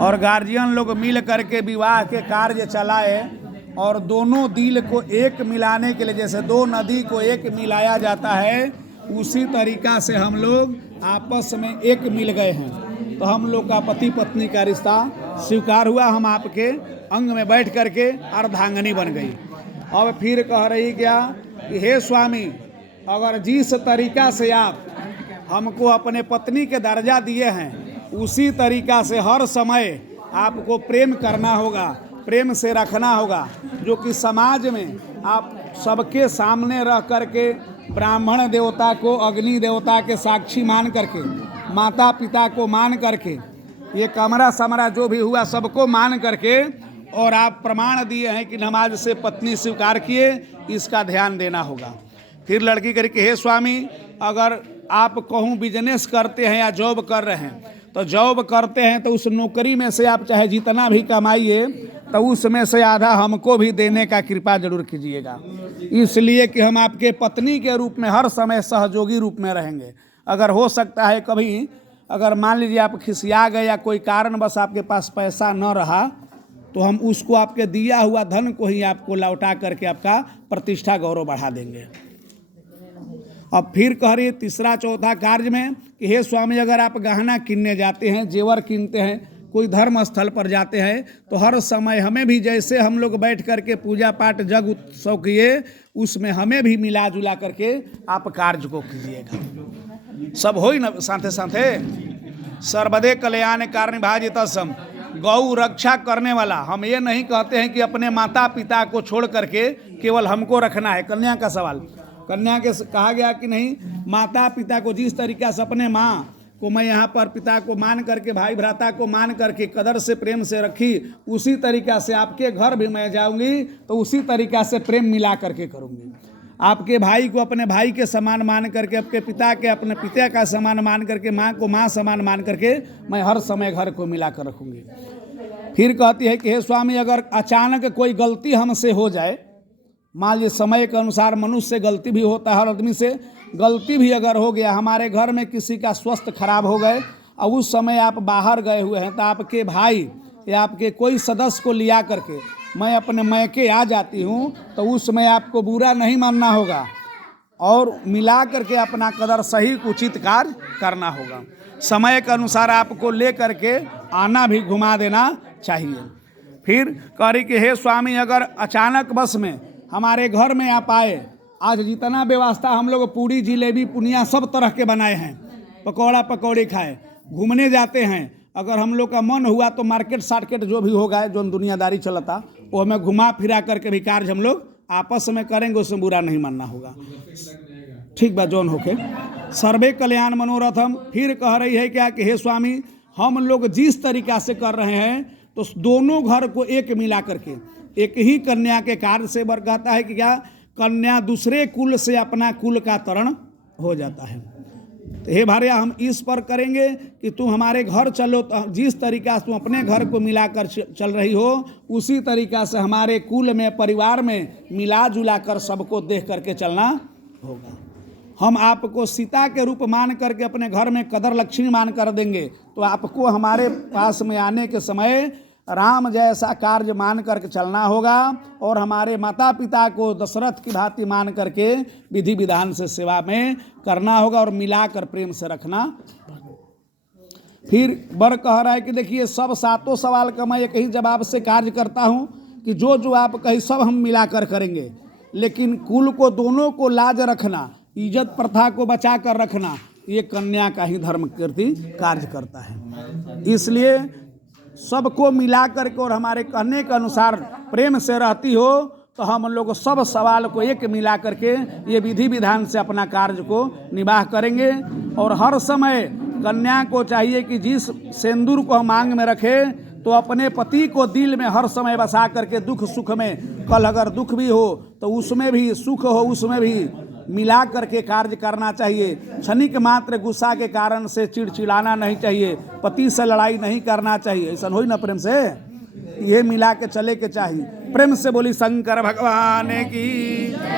और गार्जियन लोग मिल करके विवाह के कार्य चलाए और दोनों दिल को एक मिलाने के लिए, जैसे दो नदी को एक मिलाया जाता है, उसी तरीका से हम लोग आपस में एक मिल गए हैं। तो हम लोग का पति पत्नी का रिश्ता स्वीकार हुआ। हम आपके अंग में बैठ करके अर्धांगिनी बन गई। अब फिर कह रही क्या कि हे स्वामी, अगर जिस तरीका से आप हमको अपने पत्नी के दर्जा दिए हैं, उसी तरीका से हर समय आपको प्रेम करना होगा, प्रेम से रखना होगा। जो कि समाज में आप सबके सामने रह करके ब्राह्मण देवता को अग्नि देवता के साक्षी मान करके, माता पिता को मान करके, ये कमरा समरा जो भी हुआ सबको मान करके, और आप प्रमाण दिए हैं कि नमाज से पत्नी स्वीकार किए, इसका ध्यान देना होगा। फिर लड़की करके हे स्वामी, अगर आप कहूँ बिजनेस करते हैं या जॉब कर रहे हैं, तो जॉब करते हैं तो उस नौकरी में से आप चाहे जितना भी कमाइए तो उसमें से आधा हमको भी देने का कृपा जरूर कीजिएगा, इसलिए कि हम आपके पत्नी के रूप में हर समय सहयोगी रूप में रहेंगे। अगर हो सकता है कभी अगर मान लीजिए आप खिसिया गए या कोई कारणवश आपके पास पैसा न रहा, तो हम उसको आपके दिया हुआ धन को ही आपको लौटा करके आपका प्रतिष्ठा गौरव बढ़ा देंगे। अब फिर कह रही तीसरा चौथा कार्य में कि हे स्वामी, अगर आप गहना किनने जाते हैं, जेवर कीनते हैं, कोई धर्म स्थल पर जाते हैं, तो हर समय हमें भी, जैसे हम लोग बैठ करके पूजा पाठ जग उत्सव किए, उसमें हमें भी मिला जुला करके आप कार्य को कीजिएगा। सब हो ही न साथे साथे सर्वदे कल्याण कारण भाजित सम, गौ रक्षा करने वाला। हम ये नहीं कहते हैं कि अपने माता पिता को छोड़ करके केवल हमको रखना है। कन्या का सवाल, कन्या के कहा गया कि नहीं, माता पिता को जिस तरीका से अपने माँ को मैं यहाँ पर पिता को मान करके, भाई भ्राता को मान करके कदर से प्रेम से रखी, उसी तरीका से आपके घर भी मैं जाऊंगी तो उसी तरीका से प्रेम मिला करके करूंगी। आपके भाई को अपने भाई के समान मान करके, आपके पिता के अपने पिता का समान मान करके, माँ को माँ समान मान करके मैं हर समय घर को मिला कर रखूंगी। फिर कहती है कि हे स्वामी, अगर अचानक कोई गलती हमसे हो जाए, मान लीजिए समय के अनुसार मनुष्य से गलती भी होता है, हर आदमी से गलती भी अगर हो गया, हमारे घर में किसी का स्वास्थ्य खराब हो गए और उस समय आप बाहर गए हुए हैं, तो आपके भाई या आपके कोई सदस्य को लिया करके मैं अपने मैके आ जाती हूँ, तो उसमें आपको बुरा नहीं मानना होगा और मिला करके अपना कदर सही उचित कार्य करना होगा। समय के अनुसार आपको ले करके आना भी घुमा देना चाहिए। फिर कह रही कि हे स्वामी, अगर अचानक बस में हमारे घर में आप आए, आज जितना व्यवस्था हम लोग पूरी जिलेबी पुनिया सब तरह के बनाए हैं, पकौड़ा पकौड़ी खाए, घूमने जाते हैं, अगर हम लोग का मन हुआ तो मार्केट सार्केट जो भी होगा, जो दुनियादारी चलता, वो हमें घुमा फिरा करके भी कार्य हम लोग आपस में करेंगे, उसमें बुरा नहीं मानना होगा। ठीक बा, जौन होके सर्वे कल्याण मनोरथम। फिर कह रही है क्या कि हे स्वामी, हम लोग जिस तरीका से कर रहे हैं, तो दोनों घर को एक मिला करके एक ही कन्या के कार्य से वर कहता है कि क्या कन्या दूसरे कुल से अपना कुल का तरण हो जाता है। तो हे भार्या, हम इस पर करेंगे कि तुम हमारे घर चलो, तो जिस तरीका से तुम अपने घर को मिलाकर चल रही हो, उसी तरीका से हमारे कुल में, परिवार में मिला जुला कर सबको देख करके चलना होगा। हम आपको सीता के रूप मान करके अपने घर में कदर लक्ष्मी मान कर देंगे, तो आपको हमारे पास में आने के समय राम जैसा कार्य मान करके चलना होगा और हमारे माता पिता को दशरथ की भांति मान करके विधि विधान से सेवा में करना होगा और मिलाकर प्रेम से रखना। फिर वर कह रहा है कि देखिए, सब सातों सवाल का मैं एक ही जवाब से कार्य करता हूँ कि जो जो आप कही सब हम मिलाकर करेंगे, लेकिन कुल को दोनों को लाज रखना, इज्जत प्रथा को बचा कर रखना, ये कन्या का ही धर्म कीर्ति कार्य करता है। इसलिए सबको मिला करके और हमारे कहने के अनुसार प्रेम से रहती हो, तो हम लोग सब सवाल को एक मिला करके ये विधि विधान से अपना कार्य को निवाह करेंगे। और हर समय कन्या को चाहिए कि जिस सिंदूर को हम मांग में रखें, तो अपने पति को दिल में हर समय बसा करके दुख सुख में, कल अगर दुख भी हो तो उसमें भी, सुख हो उसमें भी मिला करके कार्य करना चाहिए। क्षणिक मात्र गुस्सा के कारण से चिड़चिड़ाना नहीं चाहिए, पति से लड़ाई नहीं करना चाहिए। ऐसा हो ही ना, प्रेम से ये मिला के चले के चाहिए। प्रेम से बोली शंकर भगवान की।